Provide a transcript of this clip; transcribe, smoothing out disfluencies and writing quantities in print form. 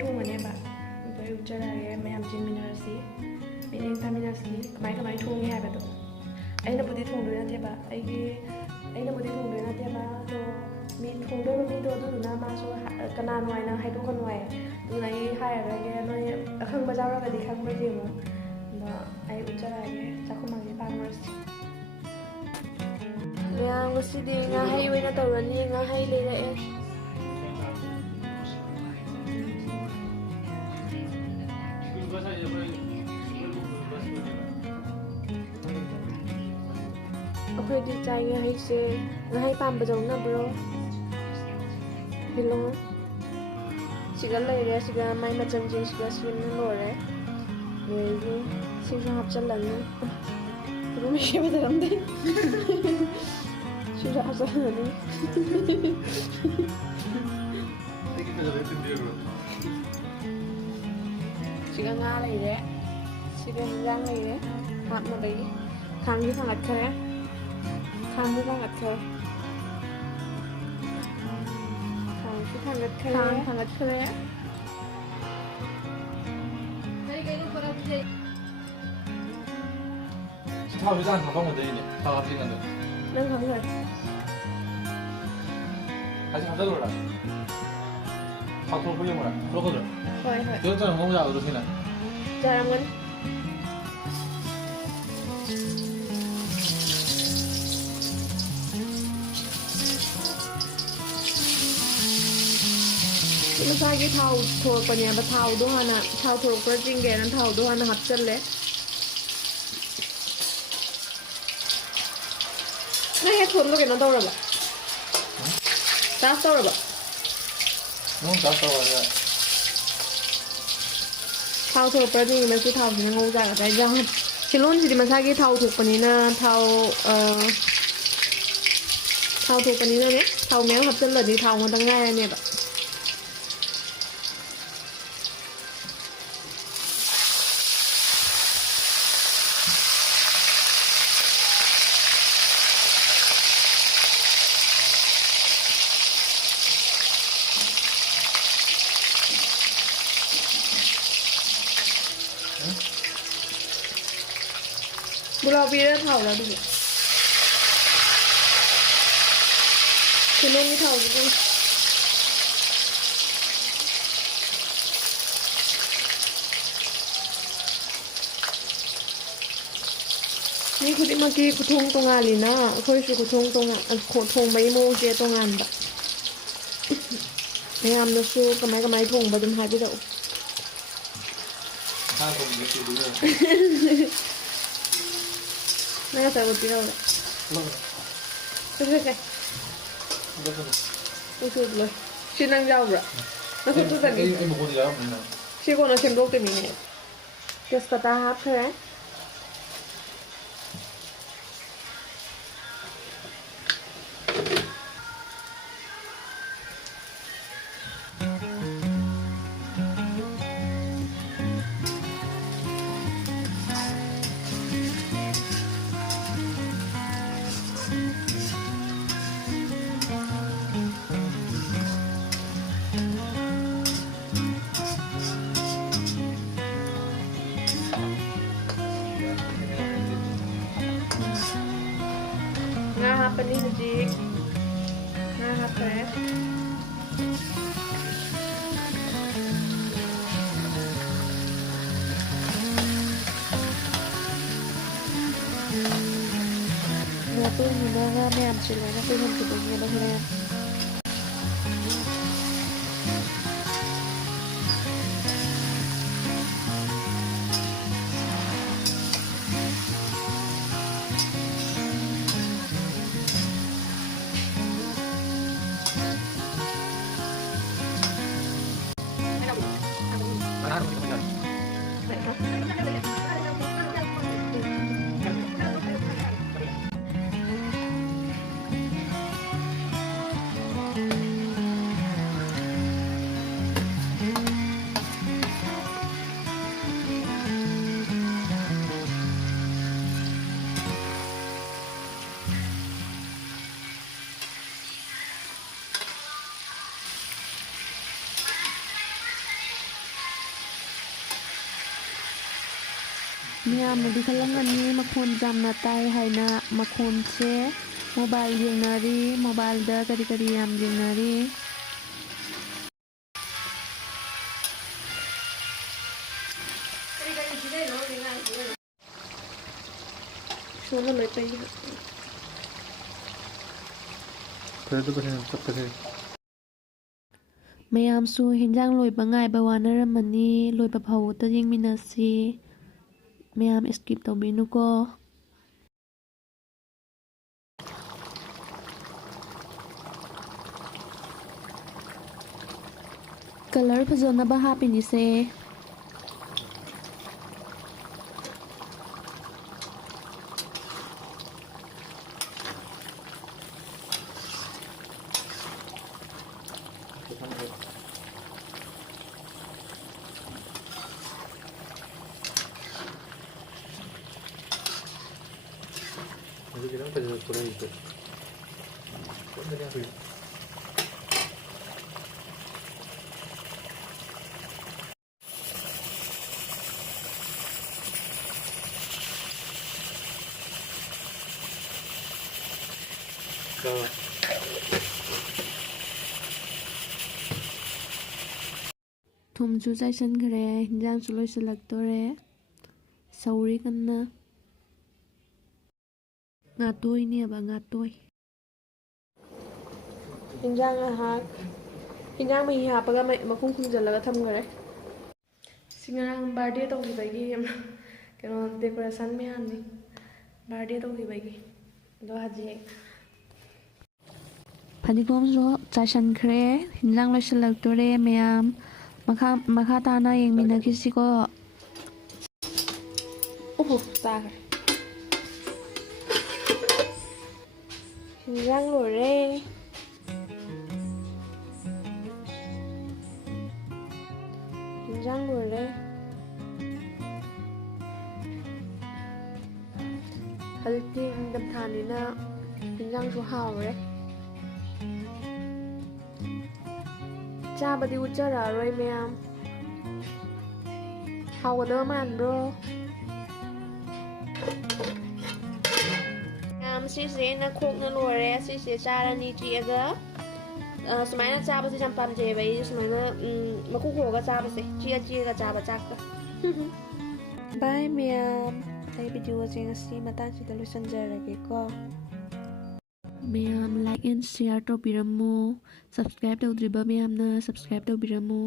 ꯊꯣꯡꯉꯅꯦꯕ ꯑꯗꯣ ꯑꯩ ꯎꯠꯆꯔꯛꯑꯒꯦ ꯃꯌꯥꯝ ꯆꯦꯟꯃꯤꯟꯅꯔꯁꯤ ꯃꯤꯠꯌꯦꯡ ꯇꯥꯃꯤꯟꯅꯁꯤ ꯀꯃꯥꯏ ꯊꯣꯡꯉꯦ ꯍꯥꯏꯕꯗꯣ ꯑꯩꯅꯕꯨꯗꯤ ꯊꯣꯡꯗꯣꯏ ꯅꯠꯇꯦꯕ ꯑꯩꯅꯕꯨꯗꯤ ꯊꯣꯡꯗꯣꯏ ꯅꯠꯇꯦꯕ ꯑꯗꯣ ꯃꯤ ꯊꯣꯡꯗꯣꯏꯕ ꯃꯤꯗꯣ ꯑꯗꯨꯗꯨꯅ ꯃꯥꯁꯨ ꯀꯅꯥꯅꯣ ꯍꯥꯏꯅ ꯍꯥꯏꯗꯣꯛꯀꯅꯨ ꯍꯥꯏ ꯑꯗꯨꯅ ꯑꯩ ꯍꯥꯏꯔꯔꯣꯏꯒꯦ ꯅꯣꯏ ꯑꯈꯪꯕ ꯌꯥꯎꯔꯒꯗꯤ ꯈꯪꯕ꯭ꯔꯥ ꯌꯦꯡꯉꯣ ꯑꯗꯣ ꯑꯩ ꯎꯠꯆꯔꯛꯑꯒꯦ ꯆꯥꯛꯈꯨꯝꯃꯪꯒꯤ ꯄꯥꯡꯉꯨꯔꯁꯤ ꯃꯌꯥꯝ ꯉꯁꯤꯗꯤ ꯉꯥꯍꯩ ꯑꯣꯏꯅ ꯇꯧꯔꯅꯤ ꯉꯥꯍꯩ ꯂꯩꯔꯛꯑꯦ ꯑꯩꯈꯣꯏꯗꯤ ꯆꯥꯏ ꯉꯥꯍꯩꯁꯦ ꯉꯥꯍꯩ ꯄꯥꯝꯕ ꯌꯥꯎꯅꯕ꯭ꯔꯣ ꯍꯦꯜꯂꯣ ꯁꯤꯒ ꯂꯩꯔꯦ ꯁꯤꯒ ꯃꯥꯏ ꯃꯆꯜꯁꯤꯡꯁꯤꯒ ꯁꯦꯝꯅ ꯂꯣꯏꯔꯦ ꯑꯗꯒꯤ ꯁꯤꯁꯨ ꯍꯥꯞꯆꯤꯜꯂꯅꯤ ꯑꯗꯨꯝ ꯁꯦꯝꯕꯗꯔꯝꯗꯦ ꯁꯤꯁꯨ ꯍꯥꯞꯆꯤꯜꯂꯅꯤ siga nga ꯂꯩꯔꯦ siga ꯍꯤꯟꯖꯥꯡ ꯂꯩꯔꯦ ꯍꯥꯞꯅꯕꯒꯤ ꯈꯥꯡꯁꯨ ꯊꯥꯡꯒꯠꯈꯔꯦ ꯈꯥꯡꯁꯨ ꯊꯥꯡꯒꯠꯈꯔꯦ ꯈꯥꯡ ꯊꯥꯡꯒꯠꯈꯔꯦ ꯊꯥꯎ ꯍꯤꯟꯖꯥꯡ ꯍꯥꯞꯄꯝꯒꯗꯣꯏꯅꯦ ꯊꯥꯎ ꯍꯥꯞꯆꯤꯟꯒꯅꯨ ꯅꯪ ꯈꯪꯈ꯭ꯔꯦ 다시 가져오라. 다 돌리모라. 그러거든. ꯍꯣꯏ ꯍꯣꯏ 여자는 너무 잘 어르시네. ꯆꯥꯔꯝꯒꯅꯤ ꯃꯁꯥꯒꯤ ꯊꯥꯎ ꯊꯣꯛꯂꯛꯄꯅꯦꯕ ꯊꯥꯎꯗꯣ ꯍꯥꯟꯅ ꯊꯥꯎ ꯊꯣꯛꯂꯛꯄ꯭ꯔꯥ ꯆꯤꯡꯒꯦꯅ ꯊꯥꯎꯗꯣ ꯍꯥꯟꯅ ꯍꯥꯞꯆꯜꯂꯦ ꯅꯪ ꯍꯦꯛ ꯊꯣꯡꯗꯣ ꯀꯩꯅꯣ ꯇꯧꯔꯕ ꯆꯥꯔꯖ ꯇꯧꯔꯕ 너무 낫다고 ꯊꯥꯎ ꯊꯣꯛꯂꯛꯄ꯭ꯔꯥ ꯆꯤꯡꯒꯦꯅꯁꯨ ꯊꯥꯎꯁꯤꯅ ꯉꯧꯖꯥꯒꯗ꯭ꯔꯥ ꯌꯥꯝ ꯁꯤꯂꯣꯟꯁꯤꯗꯤ ꯃꯁꯥꯒꯤ ꯊꯥꯎ ꯊꯣꯛꯄꯅꯤꯅ ꯊꯥꯎ ꯊꯣꯛꯄꯅꯤꯅꯅꯦ ꯊꯥꯎ ꯃꯌꯥꯝ ꯍꯥꯞꯆꯤꯜꯂꯗꯤ ꯊꯥꯎ ꯉꯥꯛꯇ ꯉꯥꯏꯔꯅꯦꯕ ꯒꯨꯂꯥꯕꯤꯔ ꯊꯥꯎꯔ ꯑꯗꯨꯗꯤ ꯁꯤꯂꯣꯟꯒꯤ ꯊꯥꯎꯁꯤꯗꯤ ꯃꯤ ꯈꯨꯗꯤꯡꯃꯛꯀꯤ ꯈꯨꯊꯣꯡ ꯇꯣꯉꯥꯜꯂꯤꯅ ꯑꯩꯈꯣꯏꯁꯨ ꯊꯣꯡꯕꯒꯤ ꯃꯑꯣꯡꯁꯦ ꯇꯣꯉꯥꯟꯕ ꯃꯌꯥꯝꯅꯁꯨ ꯀꯃꯥꯏ ꯊꯣꯡꯕ ꯑꯗꯨꯝ ꯍꯥꯏꯕꯤꯔꯛꯎ ꯅꯪ ꯉꯁꯥꯏ ꯎꯠꯄꯤꯔꯛꯎꯔ ꯀꯩ ꯎꯠꯂꯣꯏ ꯁꯤ ꯅꯪ ꯌꯥꯎꯕ꯭ꯔꯥ ꯅꯈꯨꯠꯇꯨꯗꯅꯤ ꯁꯤ ꯀꯣꯟꯅ ꯁꯦꯝꯗꯣꯛꯇꯣꯏꯅꯤꯅꯦ ꯇꯦꯖꯄꯇꯥ ꯍꯥꯞꯈ꯭ꯔꯦ nga hapani hujik nga hapre nga tôi nhìn ra nga mềm chỉ là tôi không chụp được nghe đâu em ꯃꯤꯌꯥꯝꯅꯗꯤ ꯈꯜꯂꯝꯒꯅꯤ ꯃꯈꯣꯟ ꯌꯥꯝꯅ ꯇꯥꯏ ꯍꯥꯏꯅ ꯃꯈꯣꯟꯁꯦ ꯃꯣꯕꯥꯏꯜ ꯌꯦꯡꯅꯔꯤ ꯃꯣꯕꯥꯏꯜꯗ ꯀꯔꯤ ꯀꯔꯤ ꯌꯥꯝ ꯌꯦꯡꯅꯔꯤ ꯁꯣꯝꯅ ꯂꯣꯏ ꯄꯩꯕ 그래도 그냥 chấp 그래. ꯃꯌꯥꯝꯁꯨ ꯍꯦꯟꯖꯥꯡ ꯂꯣꯏꯕ ꯉꯥꯏꯕ ꯋꯥꯅꯔꯝꯃꯅꯤ ꯂꯣꯏꯕ ꯐꯥꯎꯕꯗ ꯌꯦꯡꯃꯤꯟꯅꯁꯤ ꯃꯌꯥꯝ ꯏꯁꯀꯤꯞ ꯇꯧꯕꯤꯅꯨꯀꯣ ꯀꯂꯔ ꯐꯖꯅꯕ ꯍꯥꯞꯄꯤꯅꯤꯁꯦ 여기랑 그래서 돌아있고. 그냥 그. 그. ทมจูใจฉันแคร์หินย่างสุลอยสลักตัวเรสาวรีกันนะงาตัวเนี่ยบะงาตัว ꯍꯤꯟꯖꯥꯡ ꯉꯥꯏꯍꯥꯛ ꯍꯤꯟꯖꯥꯡ ꯃꯍꯤ ꯍꯥꯞꯄꯒ ꯃꯈꯨꯝ ꯈꯨꯝꯖꯤꯜꯂꯒ ꯊꯝꯈꯔꯦ ꯁꯤ ꯉꯔꯥꯡ ꯕꯥꯔꯗꯦ ꯇꯧꯈꯤꯕꯒꯤ ꯀꯩꯅꯣ ꯗꯦꯀꯣꯔꯦꯁꯟ ꯃꯌꯥꯝꯅꯤ ꯕꯥꯔꯗꯦ ꯇꯧꯈꯤꯕꯒꯤ ꯑꯗꯣ ꯍꯧꯖꯤꯛ ꯐꯗꯤꯒꯣꯝꯁꯨ ꯆꯥꯏꯁꯟꯈ꯭ꯔꯦ ꯍꯤꯟꯖꯥꯡ ꯂꯣꯏꯁꯤꯜꯂꯛꯇꯣꯔꯦ ꯃꯌꯥꯝ ꯃꯈꯥ ꯇꯥꯅ ꯌꯦꯡꯃꯤꯟꯅꯈꯤꯁꯤꯀꯣ ꯎꯍꯨ ꯆꯥꯈ꯭ꯔꯦ ꯍꯤꯟꯖꯥꯡ ꯂꯣꯏꯔꯦ ꯍꯤꯟꯖꯥꯡ ꯂꯣꯏꯔꯦ ꯍꯧꯖꯤꯛꯇꯤ ꯅꯤꯡꯊꯝꯊꯥꯅꯤꯅ ꯍꯤꯟꯖꯥꯡꯁꯨ ꯍꯥꯎꯔꯦ ꯆꯥꯕꯗꯤ ꯎꯠꯆꯔꯛꯑꯔꯣꯏ ꯃꯌꯥꯝ ꯍꯥꯎꯒꯗꯕ ꯃꯥꯟꯕ꯭ꯔꯣ ꯃꯌꯥꯝ ꯁꯤꯁꯦ ꯑꯩꯅ ꯈꯣꯛꯅ ꯂꯣꯏꯔꯦ ꯁꯤꯁꯦ ꯆꯥꯔꯅꯤ ꯆꯤꯛꯑꯒ ꯁꯨꯃꯥꯏꯅ ꯆꯥꯕꯁꯦ ꯌꯥꯝ ꯄꯥꯝꯖꯩꯑꯕ ꯑꯩ ꯁꯨꯃꯥꯏꯅ ꯃꯀꯨ ꯈꯣꯛꯑꯒ ꯆꯥꯕꯁꯦ ꯆꯤꯛꯑꯒ ꯆꯥꯕ ꯆꯥꯛꯀ ꯕꯥꯏ ꯃꯌꯥꯝ ꯑꯩ ꯚꯤꯗꯤꯑꯣꯁꯦ ꯉꯁꯤ ꯃꯇꯥꯡꯁꯤꯗ ꯂꯣꯏꯁꯤꯟꯖꯔꯒꯦꯀꯣ ꯃꯌꯥꯝ ꯂꯥꯏꯛ ꯑꯦꯟ ꯁꯤꯌꯥꯔ ꯇꯧꯕꯤꯔꯝꯃꯨ ꯁꯕꯁꯀ꯭ꯔꯥꯏꯕ ꯇꯧꯗ꯭ꯔꯤꯕ ꯃꯌꯥꯝꯅ ꯁꯕꯁꯀ꯭ꯔꯥꯏꯕ ꯇꯧꯕꯤꯔꯝꯃꯨ